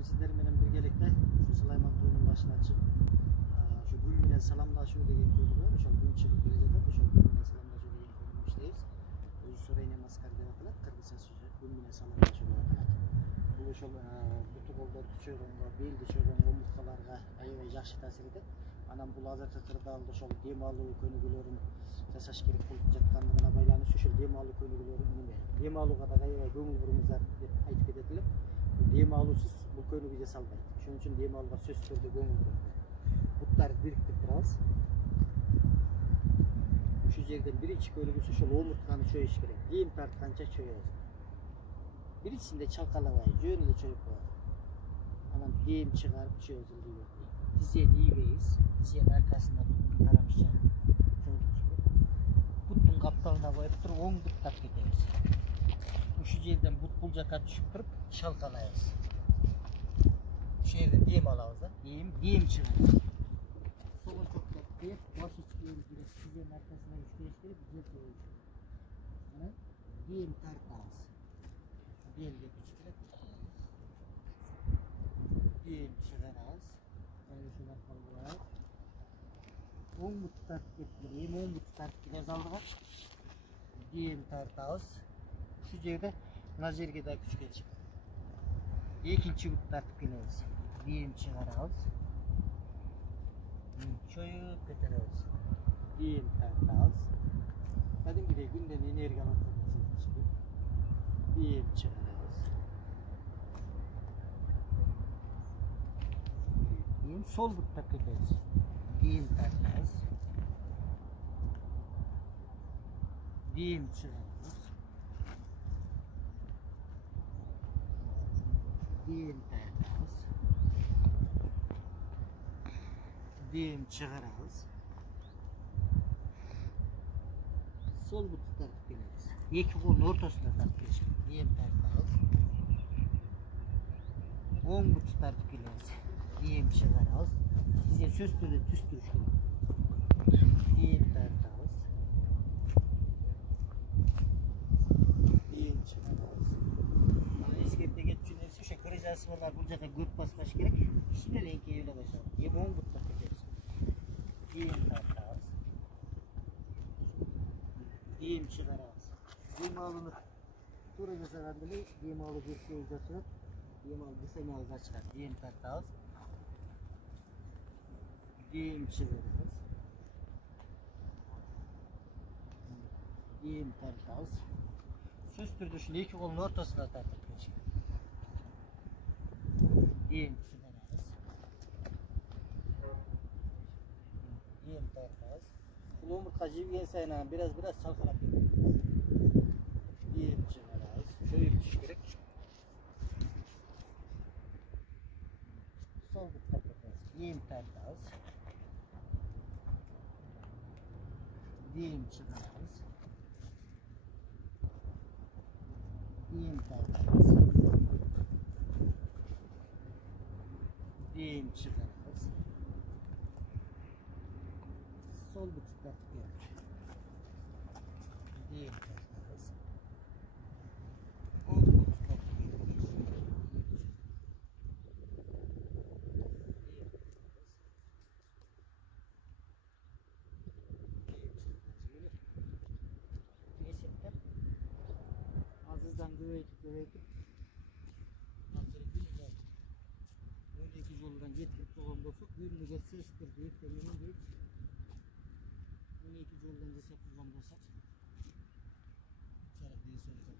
bugün sizler menен birgelikte şu Süleyman Toğ'un başına çık. Şu gün menен salamlaşуу деген көйгө бар. Ошол күн чыгып келе жатат. Ошол gün менен salamlaşуу деген көйгөнү иштейбиз. Режиссер Маскар деп аталат. Кыргызча сюжет gün менен salamlaşуу деп аталат. Бул ошол буту колдорду чөйгөнгө, белди чөйгөнгө, омурткаларга аябай жакшы таасир этет. Анан бул азыркы кырдаалда ошол дем алуу көнүгүүлөрүн жасаш керек болуп жаткандыгына байланыштуу ошол дем алуу көнүгүүлөрүн дем алууга да аябай көңүл буруңуздар деп айтып кетет элем. Дем алуусуз бул көнүгүү жасалбайт. Ошон үчүн дем алууга сөзсүз түрдө көңүл буруңуздар. Буттарды бириктирип турабыз. Ушул жерден биринчи көнүгүүсү ошол омуртканы чөйүш керек. Дем тартканча чөйөбүз. Биринчисинде чалкалабай, жөн эле чөйүп коебуз. Анан дем чыгарып чөйөбүз ылдый. Тизени ийбейбиз. Тизенин аркасында тарамышча буттун капталына коюп туруп оң буттап кетебиз. Ушул жерден бут бул жакка түшүп туруп чалкалайбыз. Ушул жерден дем алабыз да. Дем чыгарабыз. Соңу токтоп кеп, баш ичкибиз керек. Тизенин аркасына күчкөрүш керек, жел коюш керек. Анан дем тартабыз. Белге күч керек. Дем чыгарабыз. Ушул аркылуу кылабыз. Оң бут тартып кеттик. Эми оң бут тартып келебиз алдыга. Дем тартабыз. Ушул жерде мына жерге да күч келчү. Экинчи бут тартып келебиз. Дем чыгарабыз. Чоюп кетебиз. Дем тартабыз. Кадимгидей күндөн энергия алып жатабыз. Дем чыгарабыз. Дем сол буттап кетебиз. Дем тартабыз. Дем чыгарабыз. Дем тартабыз. Дем чыгарабыз. Сол бутты тартып келебиз. Эки колдун ортосуна тартып келиш керек. Дем тартабыз. Оң бутты тартып келебиз. Дем чыгарабыз. Тизе сөз түрдө түстүрүш керек. Дем тартабыз. Дем чыгарабыз. Эскерте кетчү нерсе ошо коррезиясы бар, бул жака көп баспаш керек. Кичине эле эңкейип эле койсо. Эми оң буттап кетебиз. Дем тартабыз. Дем чыгарабыз. Дем алууну туура жасаганда эле дем алуу жетпей жатат. Дем алуу дыханиябыз ачылат. Дем тартабыз. Дем чыгарабыз. Дем тартабыз. Сөз түрдө ушул эки колдун ортосуна тартып келиш керек. Дем чыгарабыз. Дем тартабыз. Бул омуртка жибген сайын бираз чалкалап кетет. Дем чыгарабыз. Чөйүп түшүш керек. Сол буттап кетебиз. Дем тартабыз. Дем чыгарабыз. Дем тартабыз. Дем чыгарабыз. Сол бутты тартып келебиз. Дем тартабыз. Оң бутты тартып келебиз. Azızdan göbeytip azыр күнүгө 12 жолдан жеткирип койгон болсок, күнүгө сөз түрдө эртеңинен дейт 12 жолдан жасап койгон болсок жарак деген сөз.